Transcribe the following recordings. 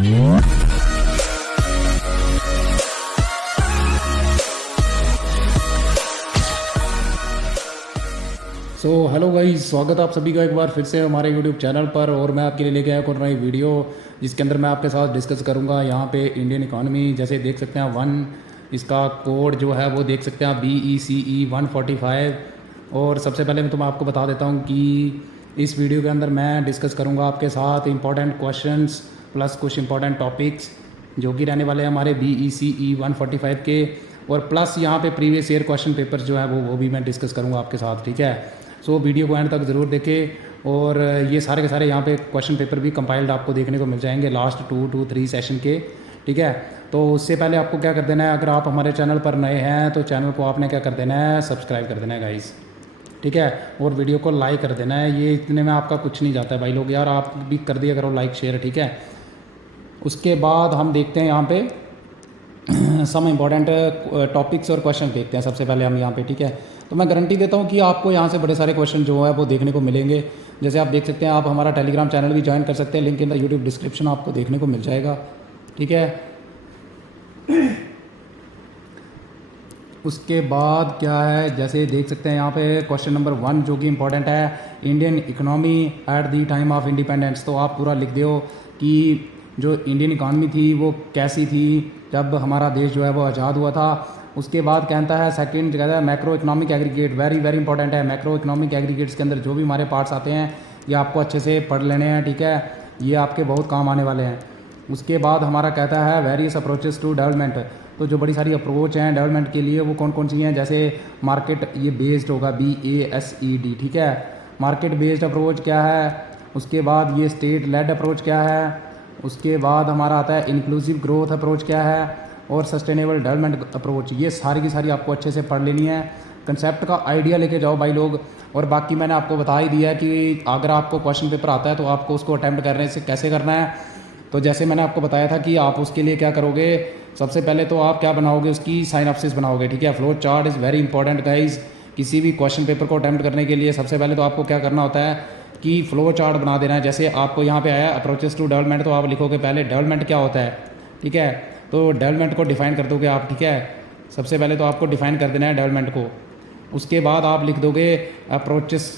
So hello guys, स्वागत है आप सभी का एक बार फिर से हमारे यूट्यूब चैनल पर। और मैं आपके लिए लेके आया कोई नई वीडियो जिसके अंदर मैं आपके साथ डिस्कस करूंगा यहाँ पे इंडियन इकॉनमी। जैसे देख सकते हैं इसका कोड जो है वो देख सकते हैं BECE 145। और सबसे पहले मैं आपको बता देता हूँ कि इस वीडियो के अंदर मैं डिस्कस करूँगा आपके साथ इंपॉर्टेंट क्वेश्चंस प्लस कुछ इंपॉर्टेंट टॉपिक्स जो कि रहने वाले हैं हमारे BECE 145 के। और प्लस यहाँ पे प्रीवियस ईयर क्वेश्चन पेपर जो है वो भी मैं डिस्कस करूँगा आपके साथ, ठीक है। सो वीडियो को एंड तक ज़रूर देखें। और ये सारे के सारे यहाँ पे क्वेश्चन पेपर भी कंपाइल्ड आपको देखने को मिल जाएंगे लास्ट 2 to 3 सेशन के, ठीक है। तो उससे पहले आपको क्या कर देना है, अगर आप हमारे चैनल पर नए हैं तो चैनल को आपने क्या कर देना है, सब्सक्राइब कर देना है गाइस, ठीक है। और वीडियो को लाइक कर देना है, ये इतने में आपका कुछ नहीं जाता है भाई लोग, यार आप भी कर दिया करो लाइक शेयर, ठीक है। उसके बाद हम देखते हैं यहाँ पे सम इम्पॉर्टेंट टॉपिक्स और क्वेश्चन देखते हैं सबसे पहले हम यहाँ पे, ठीक है। तो मैं गारंटी देता हूँ कि आपको यहाँ से बड़े सारे क्वेश्चन जो है वो देखने को मिलेंगे। जैसे आप देख सकते हैं, आप हमारा टेलीग्राम चैनल भी ज्वाइन कर सकते हैं, link in the YouTube description आपको देखने को मिल जाएगा, ठीक है। उसके बाद क्या है, जैसे देख सकते हैं यहाँ पे क्वेश्चन नंबर 1 जो कि इम्पोर्टेंट है, Indian economy at the time of independence. तो आप पूरा लिख दो कि जो इंडियन इकॉनमी थी वो कैसी थी जब हमारा देश जो है वो आज़ाद हुआ था। उसके बाद कहता है सेकंड कहता है macro economic aggregate, very very important है। मैक्रो इकोनॉमिक एग्रीगेट्स के अंदर जो भी हमारे पार्ट्स आते हैं ये आपको अच्छे से पढ़ लेने हैं, ठीक है, ये आपके बहुत काम आने वाले हैं। उसके बाद हमारा कहता है वेरियस अप्रोचेस टू डेवलपमेंट। तो जो बड़ी सारी अप्रोच हैं डेवलपमेंट के लिए वो कौन कौन सी हैं, जैसे मार्केट ये बेस्ड होगा BASED, ठीक है, मार्केट बेस्ड अप्रोच क्या है। उसके बाद ये स्टेट लेड अप्रोच क्या है। उसके बाद हमारा आता है इंक्लूसिव ग्रोथ अप्रोच क्या है, और सस्टेनेबल डेवलपमेंट अप्रोच। ये सारी की सारी आपको अच्छे से पढ़ लेनी है, कंसेप्ट का आइडिया लेके जाओ भाई लोग। और बाकी मैंने आपको बता ही दिया है कि अगर आपको क्वेश्चन पेपर आता है तो आपको उसको अटैम्प्ट करने से कैसे करना है। तो जैसे मैंने आपको बताया था कि आप उसके लिए क्या करोगे, सबसे पहले तो आप क्या बनाओगे, उसकी साइनॉप्सिस बनाओगे, ठीक है। Flow chart is very important guys. किसी भी क्वेश्चन पेपर को अटैम्प्ट करने के लिए सबसे पहले तो आपको क्या करना होता है कि फ्लो चार्ट बना देना है। जैसे आपको यहाँ पे आया अप्रोचेस टू डेवलपमेंट, तो आप लिखोगे पहले डेवलपमेंट क्या होता है, ठीक है। तो डेवलपमेंट को डिफ़ाइन कर दोगे आप, ठीक है। सबसे पहले तो आपको डिफ़ाइन कर देना है डेवलपमेंट को। उसके बाद आप लिख दोगे अप्रोचेस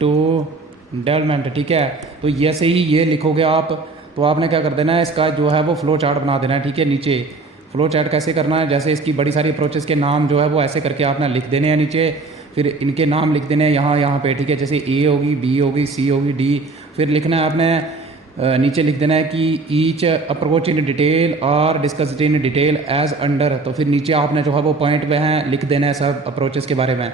टू डेवलपमेंट, ठीक है। तो जैसे ही ये लिखोगे आप तो आपने क्या कर देना है, इसका जो है वो फ्लो चार्ट बना देना है, ठीक है। नीचे फ्लो चार्ट कैसे करना है, जैसे इसकी बड़ी सारी अप्रोचेस के नाम जो है वो ऐसे करके आपने लिख देने हैं नीचे, फिर इनके नाम लिख देने हैं यहाँ पे, ठीक है। जैसे A होगी, B होगी, C होगी, D, फिर लिखना है आपने नीचे लिख देना है कि ईच अप्रोच इन डिटेल और discussed in detail as under. तो फिर नीचे आपने जो है वो पॉइंट में है लिख देना है सब अप्रोचेस के बारे में।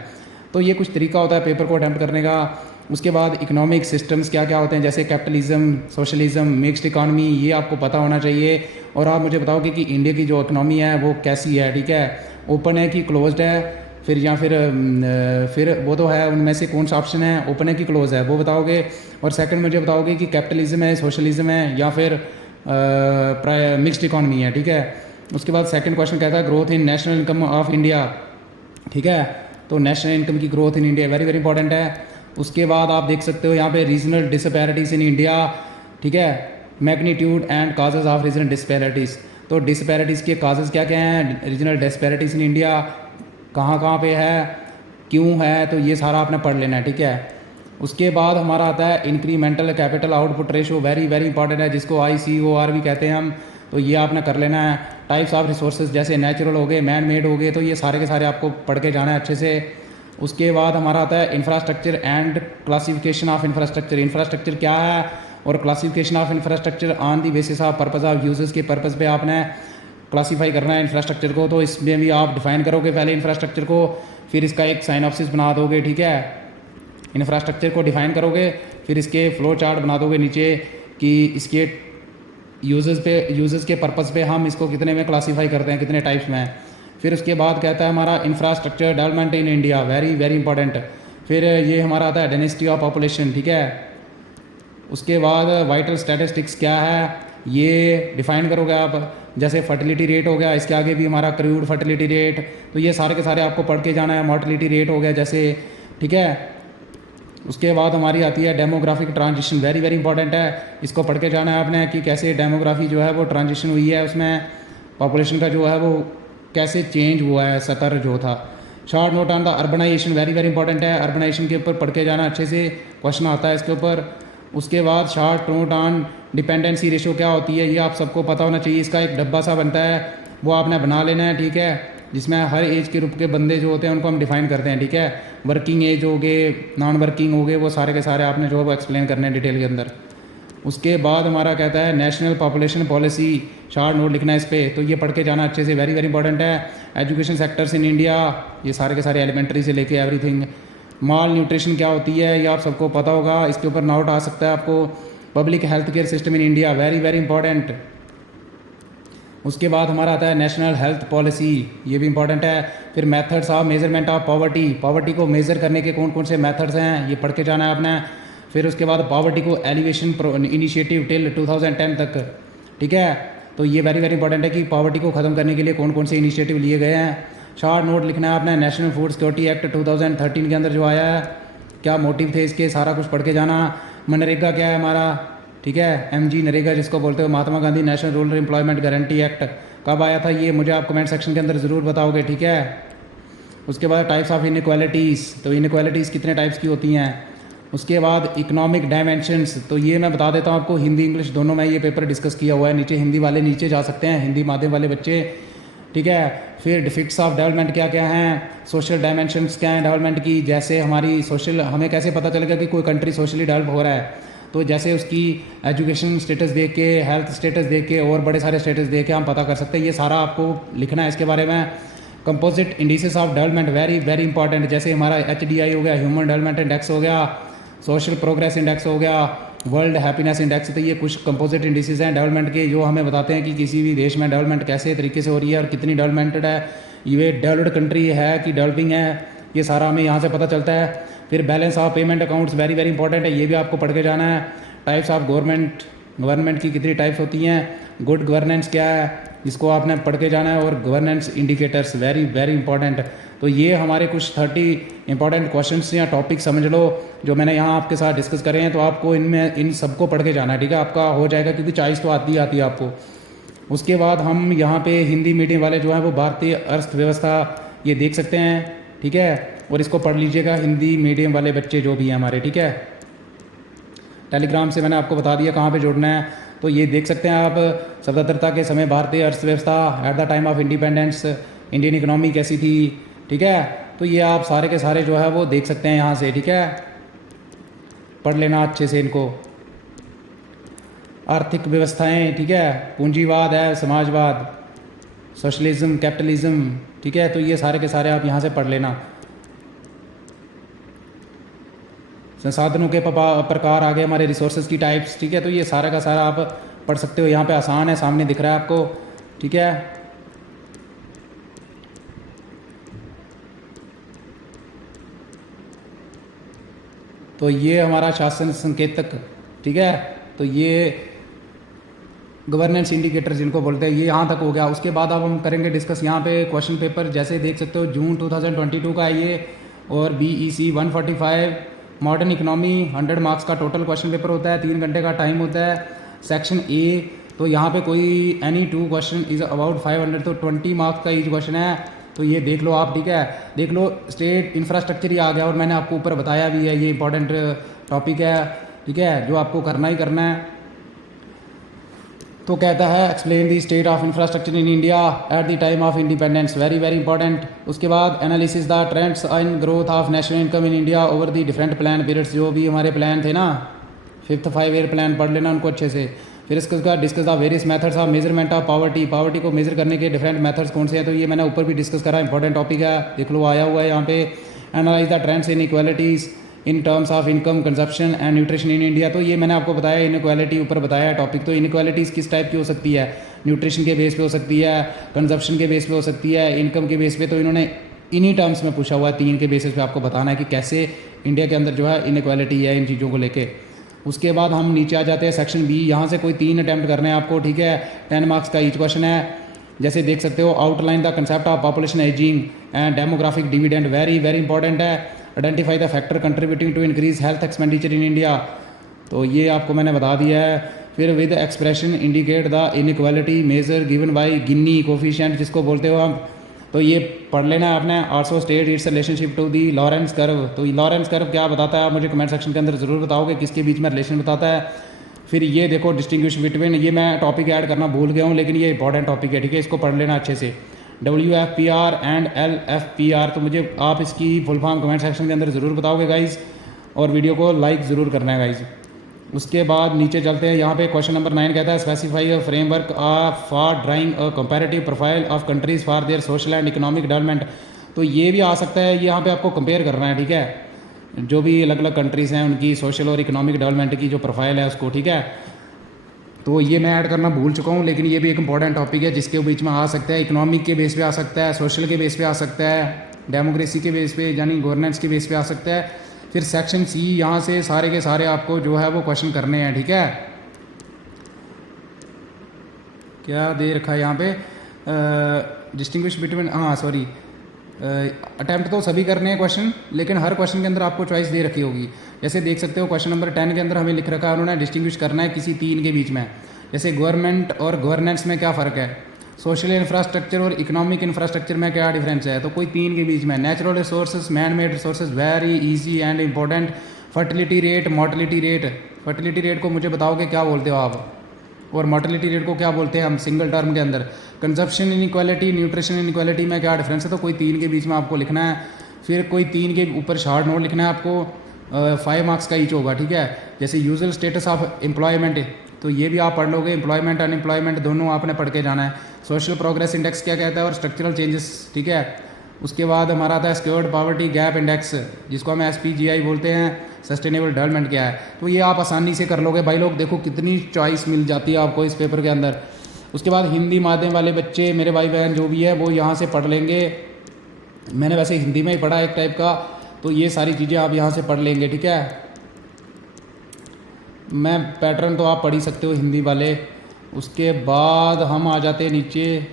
तो ये कुछ तरीका होता है पेपर को अटैम्प्ट करने का। उसके बाद इकोनॉमिक सिस्टम्स क्या क्या होते हैं, जैसे कैपिटलिज्म, सोशलिज्म, मिक्स्ड इकॉनमी, ये आपको पता होना चाहिए। और आप मुझे बताओगे कि इंडिया की जो इकनॉमी है वो कैसी है, ठीक है, ओपन है कि क्लोज्ड है, फिर या फिर वो तो है, उनमें से कौन सा ऑप्शन है, ओपन है कि क्लोज है, वो बताओगे। और सेकंड मुझे बताओगे कि कैपिटलिज्म है, सोशलिज्म है, या फिर मिक्स्ड इकॉनमी है, ठीक है। उसके बाद सेकंड क्वेश्चन कहता है growth in national income of India, ठीक है। तो नेशनल इनकम की growth in India very very important है। उसके बाद आप देख सकते हो यहाँ पे रीजनल डिसपैरिटीज़ इन इंडिया, ठीक है, magnitude and causes of regional disparities. तो डिसपैरिटीज़ के काजेज क्या क्या हैं, रीजनल डिसपैरिटीज़ इन इंडिया कहाँ कहाँ पे है, क्यों है, तो ये सारा आपने पढ़ लेना है, ठीक है। उसके बाद हमारा आता है incremental capital output ratio, very very important है, जिसको ICOR भी कहते हैं हम। तो ये आपने कर लेना है। टाइप्स ऑफ रिसोर्सेज जैसे नेचुरल हो गए, मैन मेड हो गए, तो ये सारे के सारे आपको पढ़ के जाना है अच्छे से। उसके बाद हमारा आता है infrastructure and classification of infrastructure. Infrastructure क्या है और classification of infrastructure on the basis of purpose of uses के पर्पस पे आपने क्लासीफाई करना है इंफ्रास्ट्रक्चर को। तो इसमें भी आप डिफाइन करोगे पहले इंफ्रास्ट्रक्चर को, फिर इसका एक साइनॉप्सिस बना दोगे, ठीक है। इंफ्रास्ट्रक्चर को डिफाइन करोगे, फिर इसके फ्लो चार्ट बना दोगे नीचे कि इसके यूजर्स के पर्पस पे हम इसको कितने में क्लासीफाई करते हैं, कितने टाइप्स में। फिर उसके बाद कहता है हमारा infrastructure development in India, very very important. फिर ये हमारा आता है डेंसिटी ऑफ पॉपुलेशन, ठीक है। उसके बाद वाइटल स्टैटिस्टिक्स क्या है ये डिफाइन करोगे आप, जैसे फर्टिलिटी रेट हो गया, इसके आगे भी हमारा क्रूड फर्टिलिटी रेट, तो ये सारे के सारे आपको पढ़ के जाना है। मोर्टिलिटी रेट हो गया जैसे, ठीक है। उसके बाद हमारी आती है demographic transition, very very important है, इसको पढ़ के जाना है आपने कि कैसे डेमोग्राफी जो है वो ट्रांजिशन हुई है, उसमें पॉपुलेशन का जो है वो कैसे चेंज हुआ है, सतर जो था। Short note on the urbanization, very very important है, अर्बनाइजेशन के ऊपर पढ़ के जाना, अच्छे से क्वेश्चन आता है इसके ऊपर। उसके बाद short note on dependency ratio क्या होती है, ये आप सबको पता होना चाहिए। इसका एक डब्बा सा बनता है, वो आपने बना लेना है, ठीक है, जिसमें हर एज के ग्रुप के बंदे जो होते हैं उनको हम डिफाइन करते हैं, ठीक है। वर्किंग एज हो गए, नॉन वर्किंग हो गए, वो सारे के सारे आपने जो है वो एक्सप्लेन करने हैं डिटेल के अंदर। उसके बाद हमारा कहता है national population policy, short note लिखना है इस पर, तो ये पढ़ के जाना अच्छे से, वेरी वेरी इंपॉर्टेंट है। एजुकेशन सेक्टर्स इन इंडिया, ये सारे के सारे एलिमेंट्री से लेके एवरीथिंग। माल न्यूट्रिशन क्या होती है, ये आप सबको पता होगा, इसके ऊपर नोट आ सकता है आपको। Public health care system in India, very very important. उसके बाद हमारा आता है नेशनल हेल्थ पॉलिसी, ये भी इंपॉर्टेंट है। फिर methods of measurement of poverty, poverty को मेज़र करने के कौन कौन से मेथड्स हैं, ये पढ़ के जाना है आपने। फिर उसके बाद पॉवर्टी को एलिवेशन इनिशिएटिव टिल 2010 तक, ठीक है, तो ये वेरी वेरी इंपॉर्टेंट है कि पॉवर्टी को ख़त्म करने के लिए कौन कौन से इनिशिएटिव लिए गए हैं। शॉर्ट नोट लिखना है आपने, नेशनल फूड सिक्योरिटी एक्ट 2013 के अंदर जो आया है, क्या मोटिव थे इसके, सारा कुछ पढ़ के जाना। मनरेगा क्या है हमारा, ठीक है, MG नरेगा जिसको बोलते हो, Mahatma Gandhi National Rural Employment Guarantee Act कब आया था, ये मुझे आप कमेंट सेक्शन के अंदर ज़रूर बताओगे, ठीक है। उसके बाद टाइप्स ऑफ इनइक्वालिटीज़, तो इनइक्वालिटीज़ कितने टाइप्स की होती हैं। उसके बाद इकोनॉमिक डायमेंशंस, तो ये मैं बता देता हूँ आपको, हिंदी इंग्लिश दोनों में ये पेपर डिस्कस किया हुआ है, नीचे हिंदी वाले नीचे जा सकते हैं, हिंदी माध्यम वाले बच्चे, ठीक है। फिर डिफिक्ट्स ऑफ डेवलपमेंट क्या क्या हैं, सोशल डायमेंशंस क्या हैं डेवलपमेंट की, जैसे हमारी सोशल, हमें कैसे पता चलेगा कि कोई कंट्री सोशली डेवलप हो रहा है, तो जैसे उसकी एजुकेशन स्टेटस देख के, हेल्थ स्टेटस देख के और बड़े सारे स्टेटस देख के हम पता कर सकते हैं, ये सारा आपको लिखना है इसके बारे में। Composite indices of development, very very important, जैसे हमारा HDI हो गया, ह्यूमन डेवलपमेंट इंडेक्स हो गया, सोशल प्रोग्रेस इंडेक्स हो गया, वर्ल्ड हैप्पीनेस इंडेक्स, तो ये कुछ कंपोजिट इंडिसेस हैं डेवलपमेंट के, जो हमें बताते हैं कि किसी भी देश में डेवलपमेंट कैसे तरीके से हो रही है और कितनी डेवलपमेंटेड है, ये डेवलप्ड कंट्री है कि डेवलपिंग है, ये सारा हमें यहाँ से पता चलता है। फिर balance of payment accounts, very very important है, ये भी आपको पढ़ के जाना है। टाइप्स ऑफ गवर्नमेंट की कितनी टाइप्स होती हैं, गुड गवर्नेंस क्या है, इसको आपने पढ़ के जाना है, और governance indicators, very very important. तो ये हमारे कुछ 30 इंपॉर्टेंट क्वेश्चंस या टॉपिक समझ लो जो मैंने यहाँ आपके साथ डिस्कस करे हैं, तो आपको इनमें इन सबको पढ़ के जाना है, ठीक है, आपका हो जाएगा, क्योंकि चॉइस तो आती है आपको। उसके बाद हम यहाँ पे हिंदी मीडियम वाले जो हैं वो भारतीय अर्थव्यवस्था ये देख सकते हैं, ठीक है, और इसको पढ़ लीजिएगा हिंदी मीडियम वाले बच्चे जो भी हैं हमारे, ठीक है। टेलीग्राम से मैंने आपको बता दिया कहाँ पे जुड़ना है, तो ये देख सकते हैं आप, स्वतंत्रता के समय भारतीय अर्थव्यवस्था, at the time of independence Indian economy कैसी थी, ठीक है, तो ये आप सारे के सारे जो है वो देख सकते हैं यहाँ से, ठीक है, पढ़ लेना अच्छे से इनको। आर्थिक व्यवस्थाएं, ठीक है, पूंजीवाद है, समाजवाद, सोशलिज्म, कैपिटलिज्म, ठीक है, तो ये सारे के सारे आप यहाँ से पढ़ लेना। संसाधनों के प्रकार आगे हमारे रिसोर्सेज की टाइप्स, ठीक है, तो ये सारा का सारा आप पढ़ सकते हो, यहाँ पे आसान है, सामने दिख रहा है आपको, ठीक है। तो ये हमारा शासन संकेतक, ठीक है, तो ये गवर्नेंस इंडिकेटर जिनको बोलते हैं, ये यहाँ तक हो गया। उसके बाद अब हम करेंगे डिस्कस यहाँ पे क्वेश्चन पेपर, जैसे देख सकते हो जून 2022 का है ये, और BEC 145 मॉडर्न इकोनॉमी 100 मार्क्स का टोटल क्वेश्चन पेपर होता है, 3 घंटे का टाइम होता है। सेक्शन A, तो यहाँ पे कोई एनी 2 क्वेश्चन इज़ अबाउट 500, तो 20 मार्क्स का ईच क्वेश्चन है, तो ये देख लो आप, ठीक है, देख लो। स्टेट इंफ्रास्ट्रक्चर ही आ गया, और मैंने आपको ऊपर बताया भी है, ये इंपॉर्टेंट टॉपिक है, ठीक है, जो आपको करना ही करना है। तो कहता है explain the state of infrastructure in India at the time of independence, very very important. उसके बाद analysis the trends in growth of national income in India over the different plan periods, जो भी हमारे प्लान थे ना, 5th 5 year plan पढ़ लेना उनको अच्छे से। फिर इसके बाद discuss the various methods of measurement of poverty, poverty को मेजर करने के डिफरेंट मेथड्स कौन से हैं, तो ये मैंने ऊपर भी डिस्कस करा, इंपॉर्टेंट टॉपिक है, देख लो आया हुआ है यहाँ पे। Analyse the trends in equalities in terms of income, consumption and nutrition in India, तो ये मैंने आपको बताया, इनक्वालिटी ऊपर बताया है टॉपिक। तो इनक्वालिटीज़ किस टाइप की हो सकती है, न्यूट्रिशन के बेस पे हो सकती है, कंजप्शन के बेस पे हो सकती है, इनकम के बेस पे, तो इन्होंने इन्हीं टर्म्स में पूछा हुआ है, 3 के बेसिस पे आपको बताना है कि कैसे इंडिया के अंदर जो है इनक्वालिटी है इन चीज़ों को लेके। उसके बाद हम नीचे आ जाते हैं सेक्शन B, यहाँ से कोई 3 अटैम्प्ट करने हैं आपको, ठीक है, 10 मार्क्स का ईच क्वेश्चन है। जैसे देख सकते हो, outline the concept of population ageing and demographic dividend, very very important है। Identify the factor contributing to increase health expenditure in India, तो ये आपको मैंने बता दिया है। फिर with expression indicate the inequality measure given by Gini coefficient जिसको बोलते हो हम, तो ये पढ़ लेना है आपने। Also state its relationship to the Lorenz curve, तो लॉरेंस कर्व क्या बताता है आप मुझे कमेंट सेक्शन के अंदर ज़रूर बताओगे किसके बीच में रिलेशन बताता है। फिर ये देखो डिस्टिंग्विश बिटवीन, ये मैं टॉपिक ऐड करना भूल गया हूँ लेकिन ये इंपॉर्टेंट टॉपिक है, ठीक है, इसको पढ़ लेना अच्छे से। WFPR एंड LFPR, तो मुझे आप इसकी फुल फॉर्म कमेंट सेक्शन के अंदर ज़रूर बताओगे गाइज़, और वीडियो को लाइक ज़रूर करना है गाइज़। उसके बाद नीचे चलते हैं, यहाँ पे क्वेश्चन नंबर 9 कहता है specify a framework for drawing a comparative profile of countries for their social and economic development, तो ये भी आ सकता है, ये यहाँ पे आपको कंपेयर करना है, ठीक है, जो भी अलग अलग कंट्रीज़ हैं उनकी सोशल और इकोनॉमिक डेवलपमेंट की जो प्रोफाइल है उसको, ठीक है। तो ये मैं ऐड करना भूल चुका हूँ लेकिन ये भी एक इंपॉर्टेंट टॉपिक है जिसके बीच में आ सकता है, इकोनॉमिक के बेस पे आ सकता है, सोशल के बेस पे आ सकता है, डेमोक्रेसी के बेस पे यानी गवर्नेंस के बेस पे आ सकता है। फिर सेक्शन सी, यहाँ से सारे के सारे आपको जो है वो क्वेश्चन करने हैं, ठीक है। क्या दे रखा है यहाँ पे, डिस्टिंग्विश बिटवीन, हाँ सॉरी, अटैम्प्ट तो सभी करने हैं क्वेश्चन, लेकिन हर क्वेश्चन के अंदर आपको चॉइस दे रखी होगी। जैसे देख सकते हो क्वेश्चन नंबर 10 के अंदर हमें लिख रखा है उन्होंने डिस्टिंग्विश करना है किसी तीन के बीच में, जैसे गवर्नमेंट और गवर्नेंस में क्या फ़र्क है, सोशल इंफ्रास्ट्रक्चर और इकोनॉमिक इंफ्रास्ट्रक्चर में क्या डिफरेंस है, तो कोई तीन के बीच में। Natural resources, man made resources, very easy and important. Fertility rate, mortality rate, fertility rate को मुझे बताओगे क्या बोलते हो आप, और मोर्टलिटी रेट को क्या बोलते हैं हम सिंगल टर्म के अंदर। कंजप्शन इनइक्वालिटी, न्यूट्रिशन इनइक्वालिटी में क्या डिफरेंस है, तो कोई तीन के बीच में आपको लिखना है। फिर कोई तीन के ऊपर शॉर्ट नोट लिखना है आपको, 5 मार्क्स का ईच होगा, ठीक है। जैसे यूजुअल स्टेटस ऑफ एम्प्लॉयमेंट, तो ये भी आप पढ़ लोगे, एम्प्लॉयमेंट अनएम्प्लॉयमेंट दोनों आपने पढ़ के जाना है। सोशल प्रोग्रेस इंडेक्स क्या कहता है और स्ट्रक्चरल चेंजेस, ठीक है। उसके बाद हमारा आता है स्क्योर्ड पॉवर्टी गैप इंडेक्स जिसको हम SPGI बोलते हैं, सस्टेनेबल डेवलपमेंट क्या है, तो ये आप आसानी से कर लोगे भाई लोग, देखो कितनी चॉइस मिल जाती है आपको इस पेपर के अंदर। उसके बाद हिंदी माध्यम वाले बच्चे मेरे भाई बहन जो भी है वो यहाँ से पढ़ लेंगे, मैंने वैसे हिंदी में ही पढ़ा एक टाइप का, तो ये सारी चीज़ें आप यहाँ से पढ़ लेंगे, ठीक है। मैं पैटर्न तो आप पढ़ ही सकते हो हिंदी वाले। उसके बाद हम आ जाते हैं नीचे,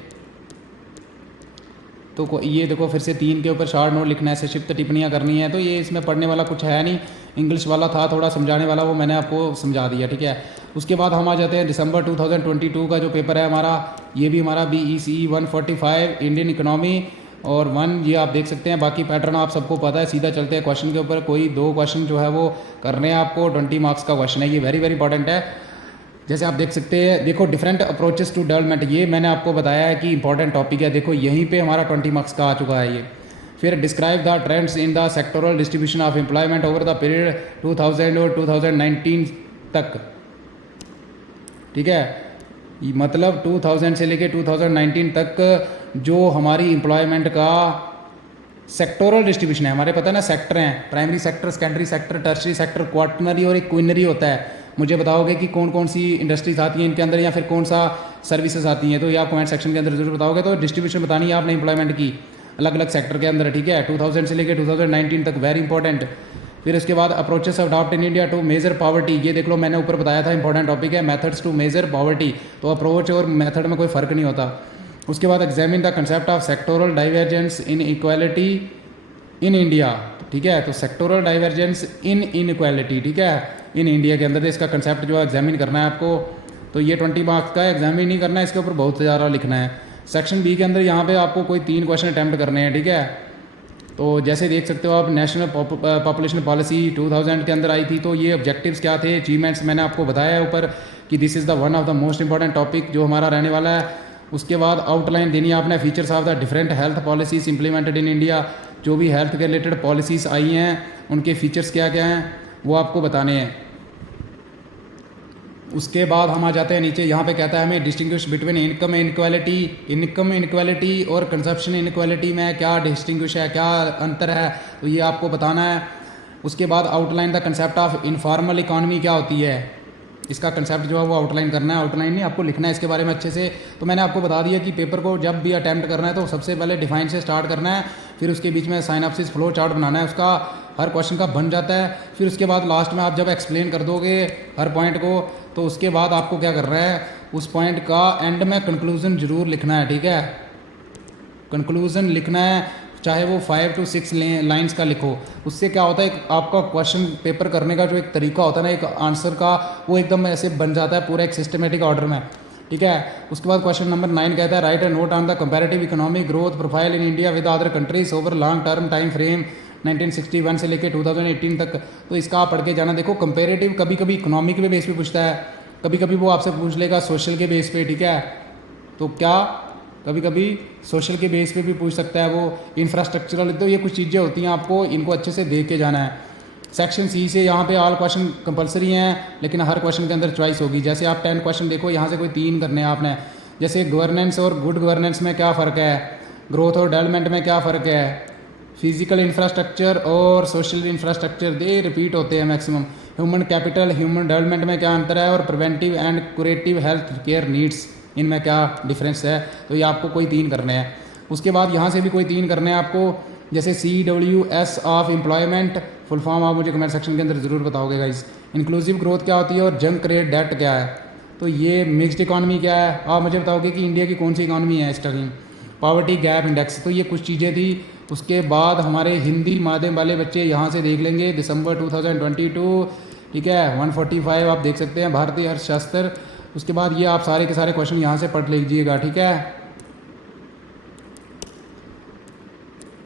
तो ये देखो फिर से तीन के ऊपर शॉर्ट नोट लिखना है, संक्षिप्त टिप्पणियाँ करनी है, तो ये इसमें पढ़ने वाला कुछ है नहीं, इंग्लिश वाला था थोड़ा समझाने वाला, वो मैंने आपको समझा दिया, ठीक है। उसके बाद हम आ जाते हैं दिसंबर 2022 का जो पेपर है हमारा, ये भी हमारा BECE 145 इंडियन इकोनॉमी और 1, ये आप देख सकते हैं। बाकी पैटर्न आप सबको पता है, सीधा चलते हैं क्वेश्चन के ऊपर। कोई 2 क्वेश्चन जो है वो करने हैं आपको, 20 मार्क्स का क्वेश्चन है, ये वेरी वेरी इंपॉर्टेंट है। जैसे आप देख सकते हैं, देखो डिफरेंट अप्रोचेस टू डेवलपमेंट, ये मैंने आपको बताया है कि इंपॉर्टेंट टॉपिक है, देखो यहीं पे हमारा 20 मार्क्स का आ चुका है ये। फिर describe the trends in the sectoral distribution of employment over the period 2000 और 2019 तक, ठीक है। मतलब 2000 से लेके 2019 तक जो हमारी एम्प्लॉयमेंट का सेक्टोरल डिस्ट्रीब्यूशन है, हमारे पता है ना सेक्टर हैं, primary sector, secondary sector, tertiary sector, quaternary और एक क्विनरी होता है। मुझे बताओगे कि कौन कौन सी इंडस्ट्रीज आती हैं इनके अंदर, या फिर कौन सा सर्विसेज आती हैं, तो ये आप कमेंट सेक्शन के अंदर जरूर बताओगे। तो डिस्ट्रीब्यूशन बतानी है आपने एम्प्लॉयमेंट की अलग अलग सेक्टर के अंदर, ठीक है, 2000 से लेकर 2019 तक, वेरी इंपॉर्टेंट। फिर उसके बाद approaches of adopt in India to measure poverty, ये देख लो मैंने ऊपर बताया था इंपॉर्टेंट टॉपिक है, मेथड्स टू मेजर पॉवर्टी, तो अप्रोच और मेथड में कोई फ़र्क नहीं होता। उसके बाद examine the concept of sectoral divergence inequality in India, ठीक है, तो सेक्टोरल डाइवर्जेंस इन इनइक्वालिटी, ठीक है, इन इंडिया के अंदर इसका कंसेप्ट जो है एग्जामिन करना है आपको। तो ये 20 मार्क्स का एग्जामिन नहीं करना है, इसके ऊपर बहुत ज़्यादा लिखना है। सेक्शन बी के अंदर यहाँ पे आपको कोई 3 क्वेश्चन अटैम्प्ट करने हैं, ठीक है। तो जैसे देख सकते हो आप, नेशनल पॉपुलेशन पॉलिसी 2000 के अंदर आई थी, तो ये ऑब्जेक्टिव्स क्या थे, अचीवमेंट्स मैंने आपको बताया है ऊपर कि this is the one of the most important topic जो हमारा रहने वाला है। उसके बाद आउटलाइन देनी है आपने, features of the different health policies implemented in India, जो भी हेल्थ के रिलेटेड पॉलिसीज़ आई हैं उनके फीचर्स क्या क्या हैं वो आपको बताने हैं। उसके बाद हम आ जाते हैं नीचे, यहाँ पे कहता है हमें डिस्टिंग्विश बिटवीन इनकम इनक्वालिटी और कंजप्शन इनक्वालिटी में क्या डिस्टिंग्विश है, क्या अंतर है, तो ये आपको बताना है। उसके बाद outline the concept of informal economy क्या होती है, इसका कंसेप्ट जो है वो आउटलाइन करना है, आउटलाइन नहीं आपको लिखना है इसके बारे में अच्छे से। तो मैंने आपको बता दिया कि पेपर को जब भी अटैम्प्ट करना है तो सबसे पहले डिफाइन से स्टार्ट करना है, फिर उसके बीच में साइनॉप्सिस फ्लो चार्ट बनाना है, उसका हर क्वेश्चन का बन जाता है। फिर उसके बाद लास्ट में आप जब एक्सप्लेन कर दोगे हर पॉइंट को, तो उसके बाद आपको क्या करना है, उस पॉइंट का एंड में कंक्लूजन जरूर लिखना है, ठीक है, कंक्लूजन लिखना है। चाहे वो 5 to 6 लाइंस का लिखो। उससे क्या होता है, एक आपका क्वेश्चन पेपर करने का जो एक तरीका होता है ना, एक आंसर का, वो एकदम ऐसे बन जाता है पूरा एक सिस्टमेटिक ऑर्डर में, ठीक है। उसके बाद क्वेश्चन नंबर 9 कहता है right a note on the comparative economic growth profile in India with other countries over long term time frame 1961 से लेकर 2018 तक। तो इसका आप पढ़ के जाना। देखो कंपेरेटिव कभी कभी इकोनॉमिक के बेस पे पूछता है, कभी कभी वो आपसे पूछ लेगा सोशल के बेस पे, ठीक है। तो क्या कभी कभी सोशल के बेस पे भी पूछ सकता है वो, इंफ्रास्ट्रक्चरल। तो ये कुछ चीज़ें होती हैं, आपको इनको अच्छे से देख के जाना है। सेक्शन सी से यहाँ पे ऑल क्वेश्चन कंपलसरी हैं, लेकिन हर क्वेश्चन के अंदर चॉइस होगी। जैसे आप 10 क्वेश्चन देखो, यहाँ से कोई 3 करने हैं आपने। जैसे गवर्नेंस और गुड गवर्नेंस में क्या फ़र्क है, ग्रोथ और डेवलपमेंट में क्या फ़र्क है, फिजिकल इंफ्रास्ट्रक्चर और सोशल इंफ्रास्ट्रक्चर दे रिपीट होते हैं maximum. Human capital human development में क्या अंतर है, और preventive and curative health care needs इनमें क्या डिफरेंस है। तो ये आपको कोई 3 करने हैं। उसके बाद यहाँ से भी कोई 3 करने हैं आपको। जैसे CWS of employment full form आप मुझे कमेंट सेक्शन के अंदर ज़रूर बताओगे गाइस। इंक्लूसिव ग्रोथ क्या होती है, और जंक रेट डेट क्या है। तो ये मिक्स्ड इकॉनमी क्या है, आप मुझे बताओगे कि इंडिया की कौन सी इकॉनमी है इस टाइम। पॉवर्टी गैप इंडेक्स, तो ये कुछ चीज़ें थी। उसके बाद हमारे हिंदी माध्यम वाले बच्चे यहाँ से देख लेंगे दिसंबर 2022, ठीक है। 145 आप देख सकते हैं, भारतीय अर्थशास्त्र। उसके बाद ये आप सारे के सारे क्वेश्चन यहाँ से पढ़ लीजिएगा, ठीक है।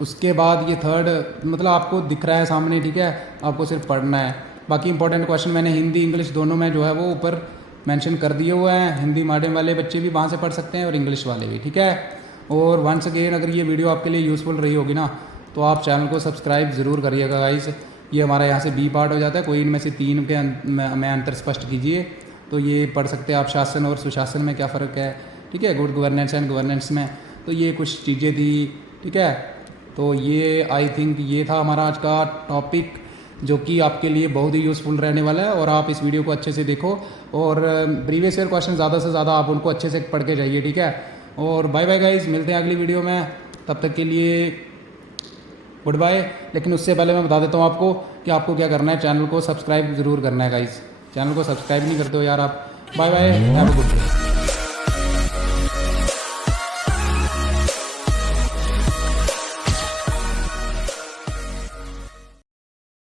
उसके बाद ये थर्ड मतलब आपको दिख रहा है सामने, ठीक है, आपको सिर्फ पढ़ना है। बाकी इंपॉर्टेंट क्वेश्चन मैंने हिंदी इंग्लिश दोनों में जो है वो ऊपर मेंशन कर दिए हुए हैं। हिंदी मीडियम वाले बच्चे भी वहाँ से पढ़ सकते हैं और इंग्लिश वाले भी, ठीक है। और वंस अगेन अगर ये वीडियो आपके लिए यूज़फुल रही होगी ना, तो आप चैनल को सब्सक्राइब ज़रूर करिएगा गाइस। ये हमारा यहाँ से बी पार्ट हो जाता है, कोई इनमें से 3 के में अंतर स्पष्ट कीजिए। तो ये पढ़ सकते हैं आप, शासन और सुशासन में क्या फ़र्क है, ठीक है, गुड गवर्नेंस एंड गवर्नेंस में। तो ये कुछ चीज़ें थी, ठीक है। तो ये आई थिंक ये था हमारा आज का टॉपिक, जो कि आपके लिए बहुत ही यूज़फुल रहने वाला है। और आप इस वीडियो को अच्छे से देखो, और प्रीवियस ईयर क्वेश्चन ज़्यादा से ज़्यादा आप उनको अच्छे से पढ़ के जाइए, ठीक है। और बाय बाय गाइज, मिलते हैं अगली वीडियो में, तब तक के लिए गुड बाय। लेकिन उससे पहले मैं बता देता हूँ आपको कि आपको क्या करना है, चैनल को सब्सक्राइब ज़रूर करना है गाइज। चैनल को सब्सक्राइब नहीं करते हो यार आप। Bye bye, have a good day.